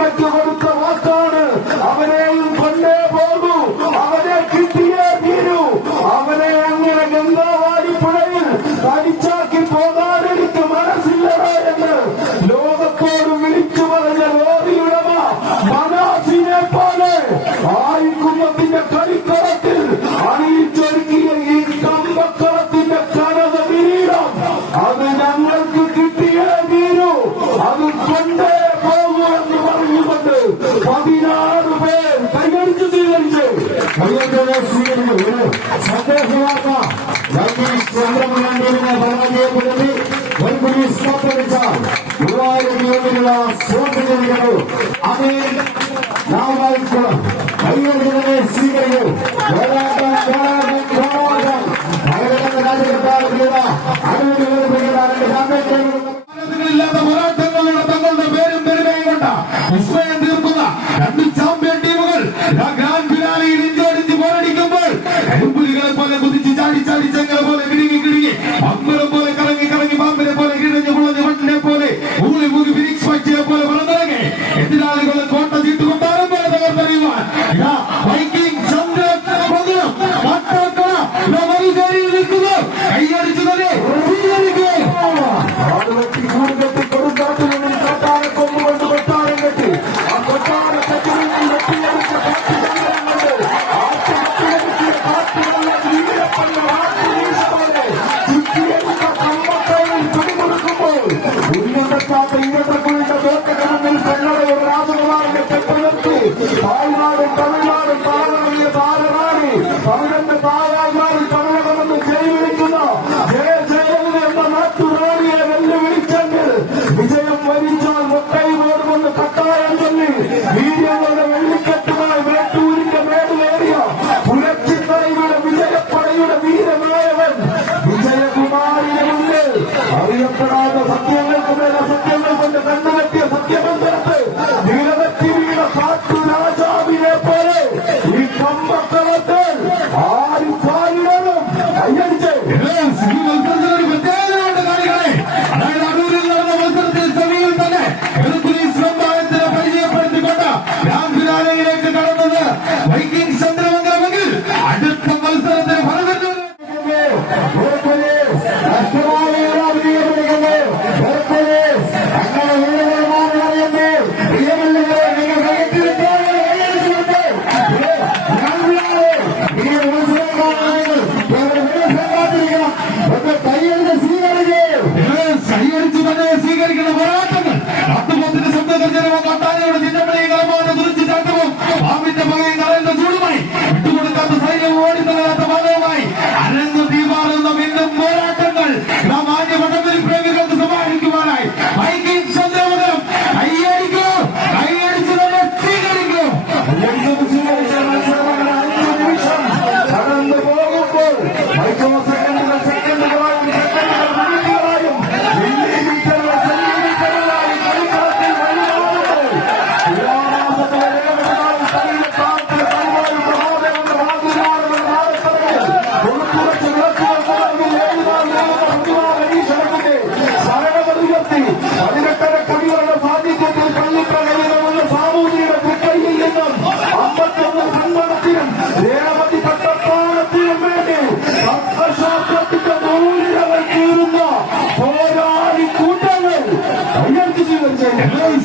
അമ്മയ്ക്ക് കൊടുത്ത വാക്കാണ്. അവനെയും കൊണ്ടേ പോകൂ, അവനെ കിട്ടിയേ തീരൂ. അവനെ അങ്ങനെ ഗംഗാവാടി പുഴയിൽ കടിച്ചാക്കി പോകാൻ എനിക്ക് മനസ്സില്ലട എന്ന് ലോകത്തോട് വിളിച്ചു പറഞ്ഞ ലോറിയുടമ മനാസിനെ പോലെ ആയിക്കുമ്പത്തിന്റെ കളിക്കളത്തിൽ അണിയിച്ചൊരുക്കിയ ഈ കമ്പക്കളത്തിന്റെ കനക കിരീടം അത് ഞങ്ങൾക്ക് കിട്ടിയേ തീരൂ, അത് കൊണ്ടേ പോകൂ എന്ന് പറഞ്ഞുകൊണ്ട് 16 പേർ കൈയടിച്ച് സ്വീകരിച്ചു. സന്ദേശവാർത്ത ചന്ദ്രമുഖാണ്ടിനെ പരാജയപ്പെടുത്തി പോലീസ് പുറപ്പെടുവിച്ചാൽ 3000 രൂപയുള്ള സ്വാതന്ത്ര്യങ്ങൾ അതേ രാമകുളം കൈയടിച്ചതിനെ സ്വീകരിച്ചു. പോരാട്ടങ്ങളുടെ തങ്ങളുടെ പേരും പെരുമയും കൊണ്ട വിസ്മയം തീർക്കുന്ന 2 ചാമ്പ്യൻ ടീമുകൾ ഗ്രാൻഡ് ഫിനാലയിൽ ഇന്ത്യ പോരടിക്കുമ്പോൾ കരിമ്പുലികളെ പോലെ കുതിച്ച് ചാടി ചാടി ചെങ്ങല പോലെ കിടുങ്ങി കിടുങ്ങി അമ്പലം പോലെ കറങ്ങി കറങ്ങി പാമ്പിനെ പോലെ കിഴഞ്ഞു കുളഞ്ഞു മണ്ണിനെ പോലെ മൂളി മൂകി ഫിനിക്സ് പക്ഷിയെ പോലെ വളർന്നിറങ്ങി എതിരാളികളെ കോട്ട ചീട്ടുകൊണ്ടാലും പോലെ തകർത്തറിയുവാൻ വൈക്കിംഗ് ചന്ദ്രമംഗലം കാട്ടാക്കട മരിചേരിയിൽ നിൽക്കുന്നു. കൈയടിച്ചു തന്നെ കൊടുക്കാട്ടിനുള്ളിൽ കാട്ടാനെ കൊമ്പുകൊണ്ട് കൊട്ടാരം കെട്ടി ആ കൊട്ടാരം രാജകുമാരന്റെ തെറ്റുനിർത്തി തായ്നാടും തമിഴ്നാടും പാലറിയ താരറാണി 12 താരാമാരിൽ തമിഴകമെന്ന് ജയിലിരിക്കുന്ന ജയ ജയലളിത എന്ന നാട്ടുറാണിയെ വെല്ലുവിളിച്ചെങ്കിൽ വിജയം വരിച്ചാൽ മൊട്ടൈവോടുകൊണ്ട് കട്ടായം ചൊല്ലി വീര്യങ്ങളുടെ വെള്ളിക്കെട്ടുമായി വേട്ടൂരിന്റെ മേടിലേറിയ പുലച്ചിത്തറയുടെ വിജയപ്പടയുടെ വീരനായവൻ വിജയകുമാരിന് മുന്നിൽ അറിയപ്പെടാത്ത സത്യങ്ങൾക്ക് മേലെ സത്യങ്ങൾ കൊണ്ട് കണ്ണുകെട്ടിയ സത്യമന്ത്രത്ത് നിലവെത്തി വീണ കാട്ടുരാജാവിനെ പോലെ ഈ കമ്പക്കളത്തിൽ ആരും കാലിടണം. കയ്യടിച്ച് അതായത് അടൂരിൽ നടന്ന മത്സരത്തിൽ സെമിയിൽ തന്നെ പോലീസ് സമ്പാദനത്തിന് പരിചയപ്പെടുത്തിക്കൊണ്ട് ഗ്രാൻഡ് ഫിനാലയിലേക്ക് കടന്നത് വൈക്കിംഗ് ചന്ദ്രമംഗലമെങ്കിൽ അടുത്ത മത്സരത്തിന് ഫലം സ്വീകരിക്കുന്ന പോരാട്ടങ്ങൾ നാട്ടുപോത്തിന്റെ ശബ്ദഗർജനവും കാട്ടാനയുടെ ചിന്നമണിയും കളമാന്റെ കുറിച്ച് ചാട്ടവും പാമ്പിന്റെ പകയും കളയുന്ന ചൂടുമായി വിട്ടുകൊടുക്കാത്ത സൈന്യവും ഓടിത്തകരാത്ത ഭാഗവുമായി അരങ്ങ് തീപാറുന്ന വീണ്ടും പോരാട്ടങ്ങൾ ഗ്രാമാന്യ വടംവലി പ്രേമികൾക്ക് സമാഹരിക്കുവാനായി വൈക്കിംഗ് ചന്ദ്രമംഗലം കൈയടിക്കൂ, കൈയടിച്ചു തന്നെ സ്വീകരിക്കൂ. കടന്നു പോകുമ്പോൾ മൈക്രോ സെക്കൻഡുകളായും മിനിറ്റുകളായും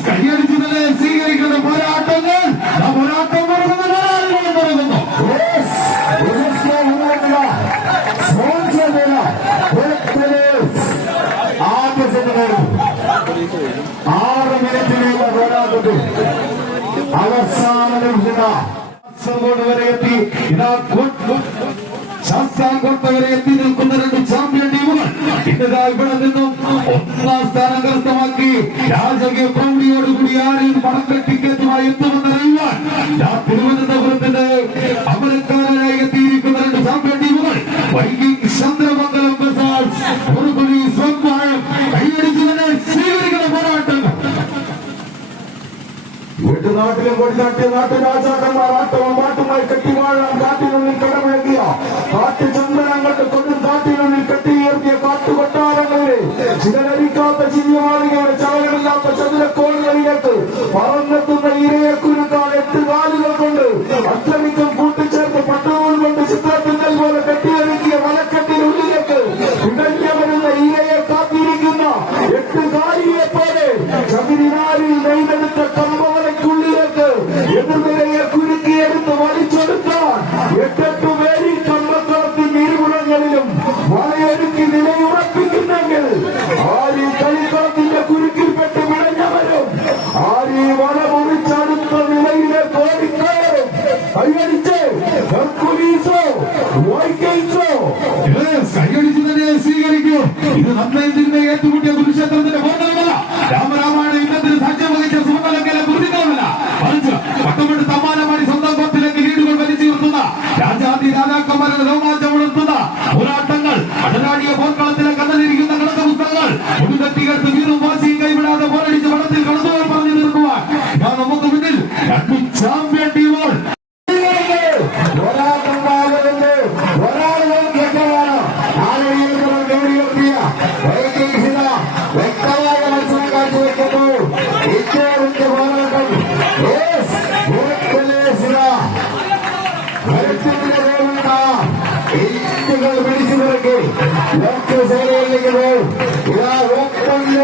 കൈയടിച്ചു തന്നെ സ്വീകരിക്കുന്ന പോരാട്ടങ്ങൾ ആ പോരാട്ടം പറയുന്നു. ആദ്യ സെക്കൻഡ് 6 മിനിറ്റിലുള്ള പോരാട്ടത്തിൽ അവസാന നിമിഷം വരെ എത്തി. ഇതാ ശാസ്താംകോട്ട വരെ എത്തി നിൽക്കുന്ന 2 ചാമ്പ്യൻ ടീമുകൾ ഇന്നതാ ഇവിടെ നിന്നും 1ാം സ്ഥാനം കരസ്ഥമാക്കി രാജകീയ പ്രൗഢിയോടുകൂടി ആരെയും പടക്ക ടിക്കറ്റുമായി എത്തുമെന്നറിയുവാൻ തിരുവനന്തപുരത്തിന്റെ അമരക്കാരനായി എത്തിയിരിക്കുന്ന 2 ചാമ്പ്യൻ ടീമുകൾ വൈകിംഗ് ചന്ദ്രമംഗലം ഒരു പോലീസ് സമ്മാനം കൈയടിച്ചു തന്നെ സ്വീകരിക്കുന്ന പോരാട്ടങ്ങൾ. വീട്ടുനാട്ടിലും കൊടിനാട്ടിയ നാട്ടുരാജാക്കന്മാർ ആട്ടവും പാട്ടുമായി കെട്ടിവാഴാൻ കാട്ടിനുള്ളിൽ കടമേകിയ കാട്ടുചന്ദനങ്ങളുടെ കൊടും കാട്ടിനുള്ളിൽ കെട്ടിയുയർത്തിയ കാട്ടുകൊട്ടാരങ്ങളിലെ ചിലരിക്കാത്ത ചിരിമാളികയുടെ ചവകളില്ലാത്ത ചതുരക്കോളുകളിലേക്ക് പറന്നെത്തുന്ന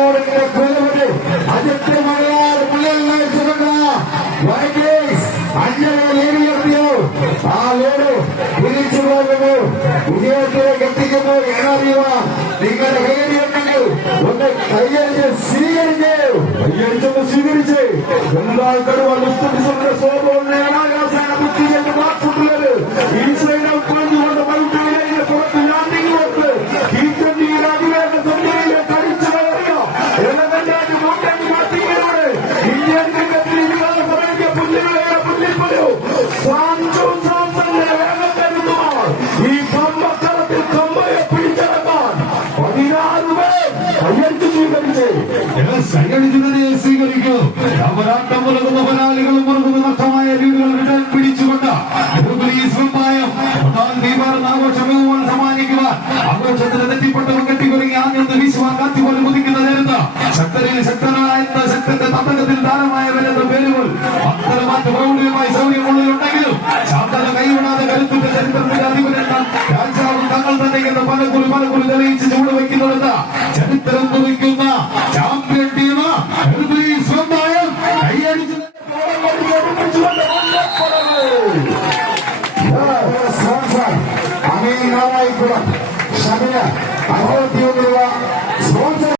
കൈയോടെ കൊലവര് അതിന്റെ മലയാള പുള്ളികളെ അഞ്ചോ ആ ലോഡ് തിരിച്ചു പോകുന്നു വിജയത്തിലേക്ക് എത്തിക്കുന്നു എന്നറിയുക നിങ്ങളുടെ കൈയടിയുണ്ടെങ്കിൽ ഒന്ന് കൈയടിച്ച് സ്വീകരിച്ച് എല്ലാ കടുവ സ്വഭാവ ബുദ്ധികൾക്ക് മാത്രമുള്ളത് ഈശ്വരനെ പറഞ്ഞുകൊണ്ട് മനുഷ്യനെ പുറത്ത് ലാൻഡിംഗ് കൊടുത്ത് ഈ അതിവേഗ സഞ്ചരിയെ കടിച്ചു കയറിയോ എലമെന്റാറ്റ് മോട്ടേജ് മാറ്റിയിലൂടെ ഇന്ത്യൻ ക്രിക്കറ്റിൽ ഇല്ലാതെ സമയത്ത് പുല്ലുകളെ പുല്ലിപ്പലോ സാഞ്ചോ സാംസന്റെ വേഗം കരുതുമാർ ഈ കമ്പക്കളത്തിൽ കമ്പയെ പിടിച്ചടക്കാൻ 16 പേർ കയ്യടിച്ച് സ്വീകരിക്കൂ അവരാട്ടം മുറുകുന്ന പോരാളികളും മുറുകുന്ന നഷ്ടമായ വീടുകൾ റിട്ടേൺ പിടിച്ചുകൊണ്ട് ആഘോഷവും സമ്മാനിക്കുക ആഘോഷത്തിന് തെറ്റിപ്പെട്ടവർ കെട്ടിക്കൊരുങ്ങി ആദ്യം വീശുവാൻ കാത്തിപോലെ കുതിക്കുന്ന നേരത്ത് ശക്തരിൽ ശക്തനായ ശക്തന്റെ തട്ടകത്തിൽ താരമായവരെന്ന പേരുകൾ അത്തരമാറ്റ പ്രൗഢിയുമായി സൗകര്യമുള്ളവരുണ്ടെങ്കിലും ശാന്തത കൈവിടാതെ കരുത്തിന്റെ ചരിത്രത്തിന്റെ അധിപനെല്ലാം രാജാവും തങ്ങൾ തന്നെ എന്ന പലകുറി തെളിയിച്ച് ചൂടുവയ്ക്കുന്നുള്ളത് ചരിത്രം കുറിക്കുന്ന ചാമ്പ്യൻ ടീം സ്വന്തമായും കൈയടിച്ചു അമീൻ നാവായിക്കുളം ഷമിന 51 രൂപ